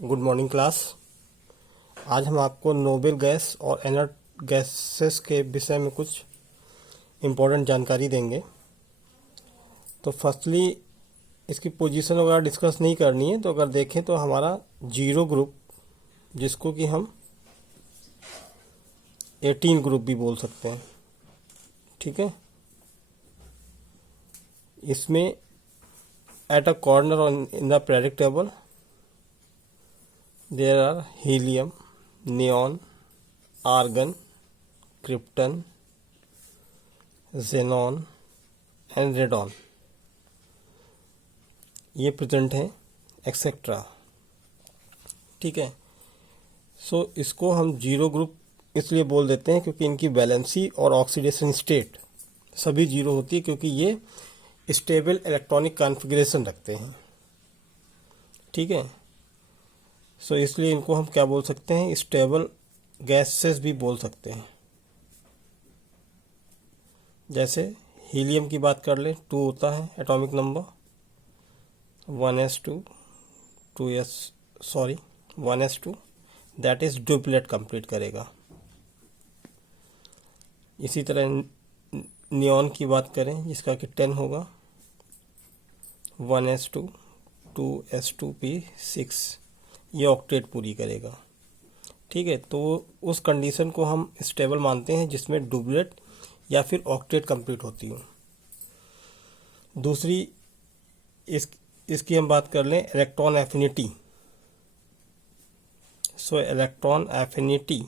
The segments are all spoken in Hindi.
Good morning class. आज हम आपको नोबेल गैस और इनर्ट गैसेस के विषय में कुछ इम्पोर्टेंट जानकारी देंगे। तो फर्स्टली इसकी पोजीशन वगैरह डिस्कस नहीं करनी है। तो अगर देखें तो हमारा जीरो ग्रुप, जिसको कि हम 18 ग्रुप भी बोल सकते हैं, ठीक है। इसमें at a corner on in the periodic table there are helium, neon, argon, krypton, xenon and radon ये प्रेजेंट हैं, एक्सेट्रा, ठीक है। सो इसको हम जीरो ग्रुप इसलिए बोल देते हैं क्योंकि इनकी वैलेंसी और ऑक्सीडेशन स्टेट सभी जीरो होती है, क्योंकि ये स्टेबल इलेक्ट्रॉनिक कॉन्फ़िगरेशन रखते हैं, ठीक है। सो इसलिए इनको हम क्या बोल सकते हैं, स्टेबल गैसेस भी बोल सकते हैं। जैसे हीलियम की बात कर ले, 2 होता है atomic number, 1s2 1s2 that is duplet complete करेगा। इसी तरह नियॉन की बात करें, जिसका कि 10 होगा, 1s2 2s2p6, ये ऑक्टेट पूरी करेगा, ठीक है। तो उस कंडीशन को हम स्टेबल मानते हैं जिसमें डुप्लेट या फिर ऑक्टेट कंप्लीट होती हो। दूसरी इसकी हम बात कर लें electron affinity. So electron affinity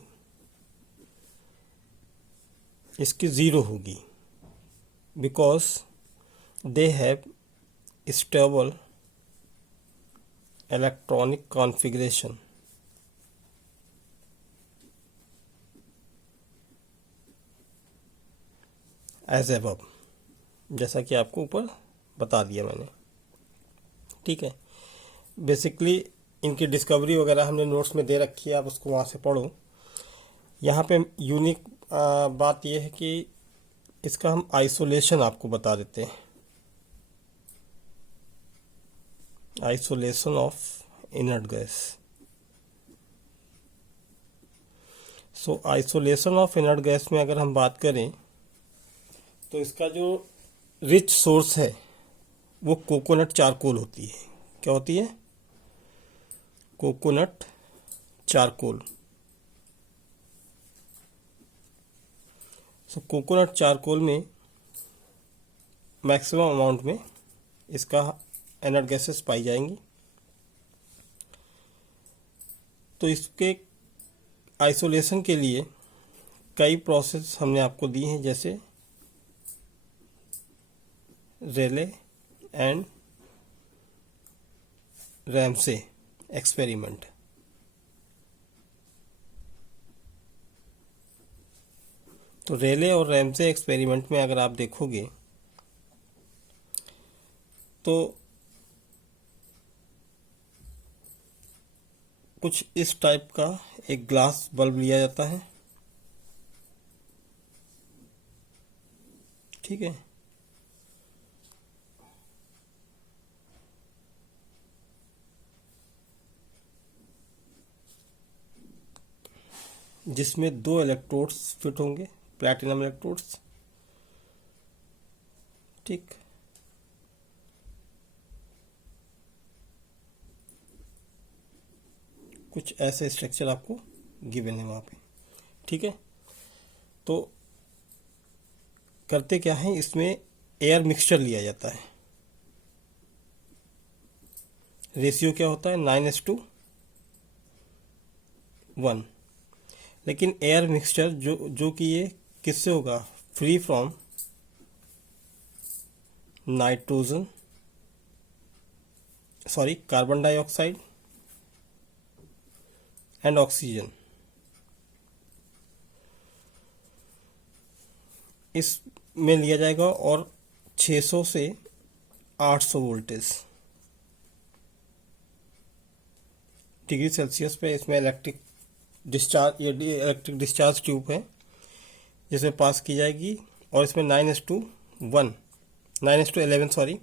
इसकी ज़ीरो होगी, because they have stable electronic configuration. As above, जैसा कि आपको ऊपर बता दिया मैंने, ठीक है। बेसिकली इनकी डिस्कवरी वगैरह हमने नोट्स में दे रखी है, आप उसको वहाँ से पढ़ो। यहाँ पे यूनिक बात यह है कि इसका हम आइसोलेशन आपको बता देते हैं। Isolation of inert gas. So isolation of inert gas में अगर हम बात करें तो इसका जो रिच सोर्स है वो कोकोनट चारकोल होती है। क्या होती है? Coconut charcoal. सो कोकोनट चारकोल में मैक्सिमम अमाउंट में इसका इनर्ट गैसेस पाई जाएंगी। तो इसके आइसोलेशन के लिए कई प्रोसेस हमने आपको दी हैं, जैसे रेले एंड रैमसे एक्सपेरिमेंट। तो रेले और रैमसे एक्सपेरिमेंट में अगर आप देखोगे तो कुछ इस टाइप का एक ग्लास बल्ब लिया जाता है, ठीक है। जिसमें 2 इलेक्ट्रोड्स फिट होंगे, प्लैटिनम इलेक्ट्रोड्स, ठीक। कुछ ऐसे स्ट्रक्चर आपको गिवन है वहाँ पे, ठीक है। तो करते क्या है, इसमें एयर मिक्सचर लिया जाता है। रेशियो क्या होता है? 9:1। लेकिन एयर मिक्सचर जो कि ये किससे होगा? Free from nitrogen, sorry carbon dioxide and oxygen. इसमें लिया जाएगा और 600 से 800 वोल्टेज डिग्री सेल्सियस पे इसमें इलेक्ट्रिक डिस्चार्ज ट्यूब है जिसमें पास की जाएगी। और इसमें 9:11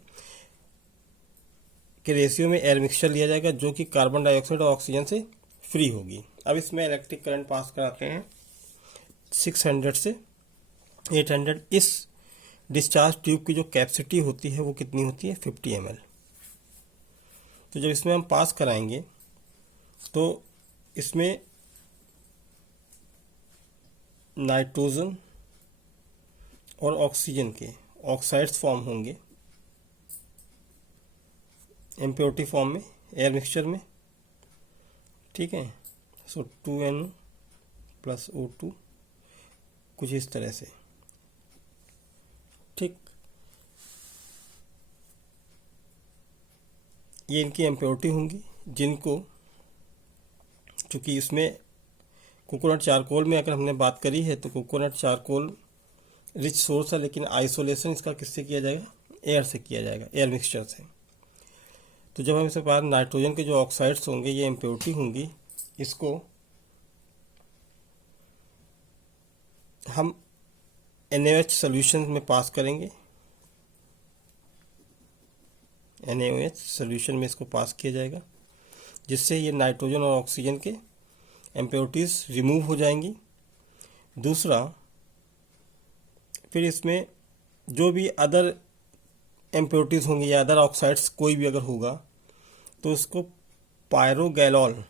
के रेशियो में एयर मिक्सचर लिया जाएगा जो कि कार्बन डाइऑक्साइड और ऑक्सीजन से फ्री होगी। अब इसमें इलेक्ट्रिक करंट पास कराते हैं 600 से 800। इस डिस्चार्ज ट्यूब की जो कैपेसिटी होती है वो कितनी होती है, 50 ml। तो जब इसमें हम पास कराएंगे तो इसमें नाइट्रोजन और ऑक्सीजन के ऑक्साइड्स फॉर्म होंगे इम्प्योरिटी फॉर्म में एयर मिक्सचर में, ठीक है। सो 2NO + O2 कुछ इस तरह से, ठीक। ये इनकी इम्प्योरिटी होंगी जिनको, चूँकि इसमें कोकोनट चारकोल में अगर हमने बात करी है तो कोकोनट चारकोल रिच सोर्स है, लेकिन आइसोलेशन इसका किससे किया जाएगा, एयर से किया जाएगा, एयर मिक्सचर से। तो जब हम इसके बाद नाइट्रोजन के जो ऑक्साइड्स होंगे ये इम्प्योरिटी होंगी, इसको हम NaOH सॉल्यूशन में पास करेंगे, NaOH सॉल्यूशन में इसको पास किया जाएगा, जिससे ये नाइट्रोजन और ऑक्सीजन के इम्प्योरिटीज रिमूव हो जाएंगी। दूसरा, फिर इसमें जो भी अदर इम्प्योरिटीज होंगी या अदर ऑक्साइड्स कोई भी अगर होगा तो उसको पायरोगैलॉल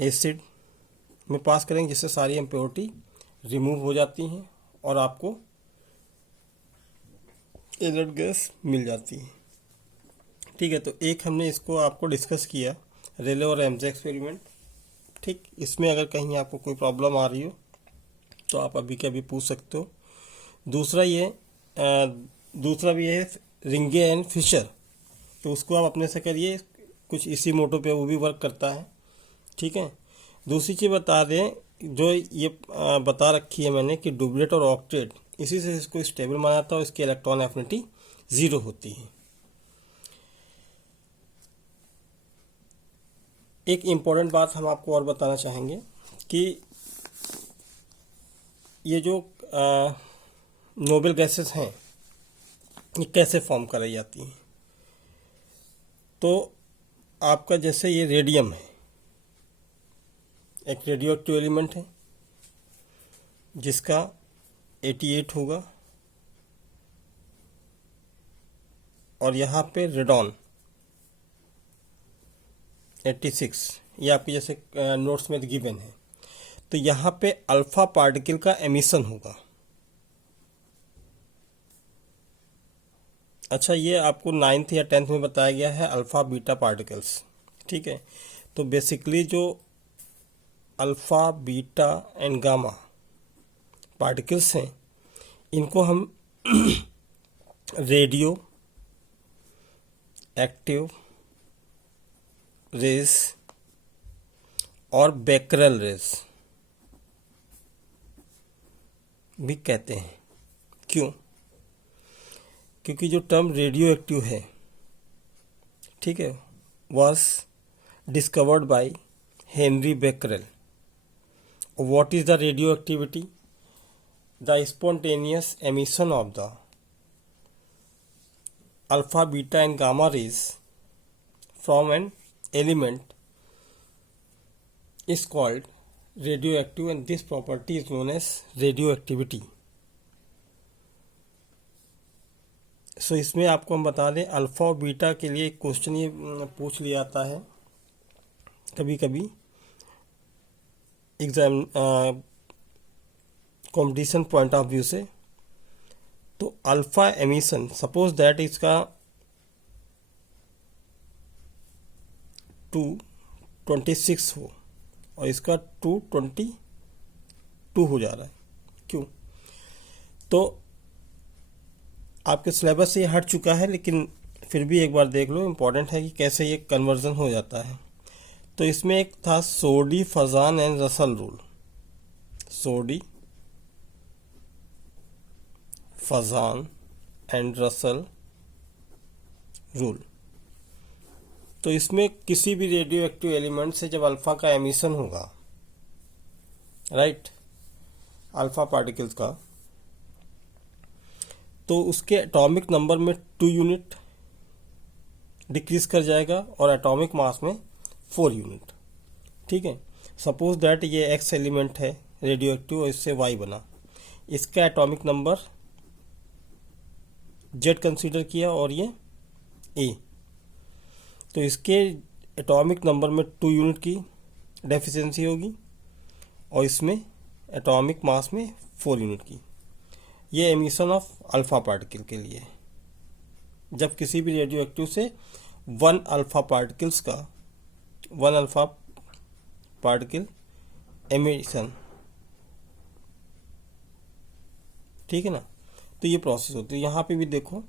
एसिड में पास करेंगे, जिससे सारी इम्प्योरिटी रिमूव हो जाती हैं और आपको इनर्ट गैस मिल जाती है, ठीक है। तो एक हमने इसको आपको डिस्कस किया, रेले और एमजे एक्सपेरिमेंट, ठीक। इसमें अगर कहीं आपको कोई प्रॉब्लम आ रही हो तो आप अभी के अभी पूछ सकते हो। दूसरा भी है रिंगे एंड फिशर, तो उसको आप अपने से करिए, कुछ इसी मोटो पे वो भी वर्क करता है, ठीक है। दूसरी चीज़ बता दें, जो ये बता रखी है मैंने कि डुबलेट और ऑक्टेट, इसी से इसको स्टेबल माना जाता है और इसकी इलेक्ट्रॉन एफिनिटी 0 होती है। एक इम्पॉर्टेंट बात हम आपको और बताना चाहेंगे कि ये जो नोबल गैसेस हैं ये कैसे फॉर्म कराई जाती हैं। तो आपका जैसे ये रेडियम है, एक रेडियो एक्टिव एलिमेंट है जिसका 88 होगा, और यहाँ पे रेडॉन 86, ये आपके जैसे नोट्स में गिवन है। तो यहाँ पे अल्फा पार्टिकल का एमिशन होगा। अच्छा, ये आपको 9th या 10th में बताया गया है अल्फा बीटा पार्टिकल्स, ठीक है। तो बेसिकली जो alpha beta and gamma particles हैं इनको हम रेडियो एक्टिव रेज और बेकरल रेज भी कहते हैं। क्यों? क्योंकि जो टर्म रेडियो एक्टिव है, ठीक है, was discovered by Henry Becquerel. What is the radio activity? The spontaneous emission of the alpha, beta and gamma rays from an element is called radioactive, and this property is known as radioactivity. So इसमें आपको हम बता दें, अल्फा और बीटा के लिए एक क्वेश्चन ये पूछ लिया जाता है कभी कभी exam competition point of view से। तो अल्फा एमिशन, सपोज दैट इसका 226 हो और इसका 222 हो जा रहा है। क्यों? तो आपके सिलेबस से ये हट चुका है, लेकिन फिर भी एक बार देख लो, इम्पॉर्टेंट है कि कैसे ये कन्वर्जन हो जाता है। तो इसमें एक था Soddy, Fajans and Russell rule. Soddy, Fajans and Russell rule. तो इसमें किसी भी रेडियो एक्टिव एलिमेंट से जब अल्फा का एमिशन होगा, राइट, अल्फा पार्टिकल्स का, तो उसके एटॉमिक नंबर में 2 यूनिट डिक्रीज कर जाएगा और एटॉमिक मास में 4 यूनिट। ठीक है, सपोज दैट ये एक्स एलिमेंट है रेडियो एक्टिव और इससे वाई बना, इसका एटॉमिक नंबर जेड कंसीडर किया और ये ए, तो इसके एटॉमिक नंबर में 2 यूनिट की डेफिशिएंसी होगी और इसमें एटॉमिक मास में 4 यूनिट की। ये एमिशन ऑफ अल्फा पार्टिकल के लिए, जब किसी भी रेडियो एक्टिव से 1 अल्फा पार्टिकल एमिशन, ठीक है ना। तो ये प्रोसेस होती है। यहाँ पे भी देखो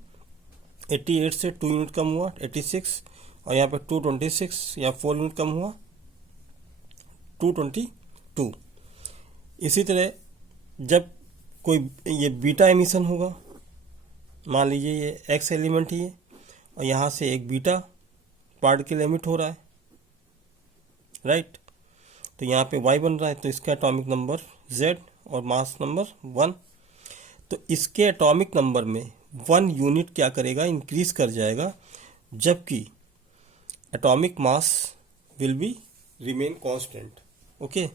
88 से 2 यूनिट कम हुआ 86, और यहाँ पे 226 या 4 यूनिट कम हुआ 222। इसी तरह जब कोई ये बीटा एमिशन होगा, मान लीजिए ये एक्स एलिमेंट ही है और यहाँ से एक बीटा पार्टिकल एमिट हो रहा है, राइट, तो यहाँ पे वाई बन रहा है, तो इसका एटॉमिक नंबर जेड और मास नंबर 1, तो इसके एटॉमिक नंबर में 1 यूनिट क्या करेगा, इंक्रीज कर जाएगा, जबकि atomic mass will be remain constant. Okay,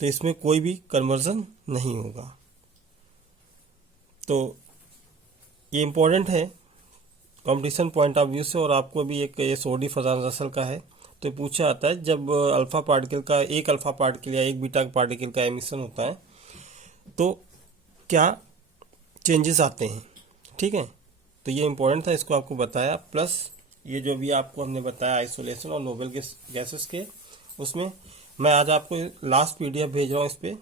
तो इसमें कोई भी कन्वर्जन नहीं होगा। तो ये इम्पोर्टेंट है कंपटीशन पॉइंट ऑफ व्यू से, और आपको भी एक ये सोडी फरजान रसल का है, तो पूछा आता है जब अल्फा पार्टिकल का एक अल्फा पार्टिकल या एक बीटा पार्टिकल का एमिशन होता है तो क्या चेंजेस आते हैं। ठीक है, तो ये इम्पोर्टेंट था, इसको आपको बताया। प्लस ये जो भी आपको हमने बताया आइसोलेशन और नोबल गैसेस के, उसमें मैं आज आपको लास्ट पीडीएफ भेज रहा हूँ इस पे,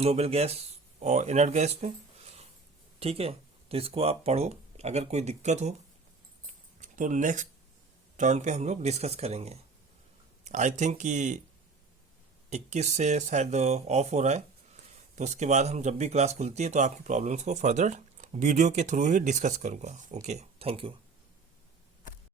नोबल गैस और इनर्ट गैस पे। ठीक है, तो इसको आप पढ़ो, अगर कोई दिक्कत हो तो नेक्स्ट टर्न पे हम लोग डिस्कस करेंगे। आई थिंक कि 21 से शायद ऑफ हो रहा है, तो उसके बाद हम जब भी क्लास खुलती है तो आपकी प्रॉब्लम्स को फर्दर वीडियो के थ्रू ही डिस्कस करूँगा। Okay, thank you.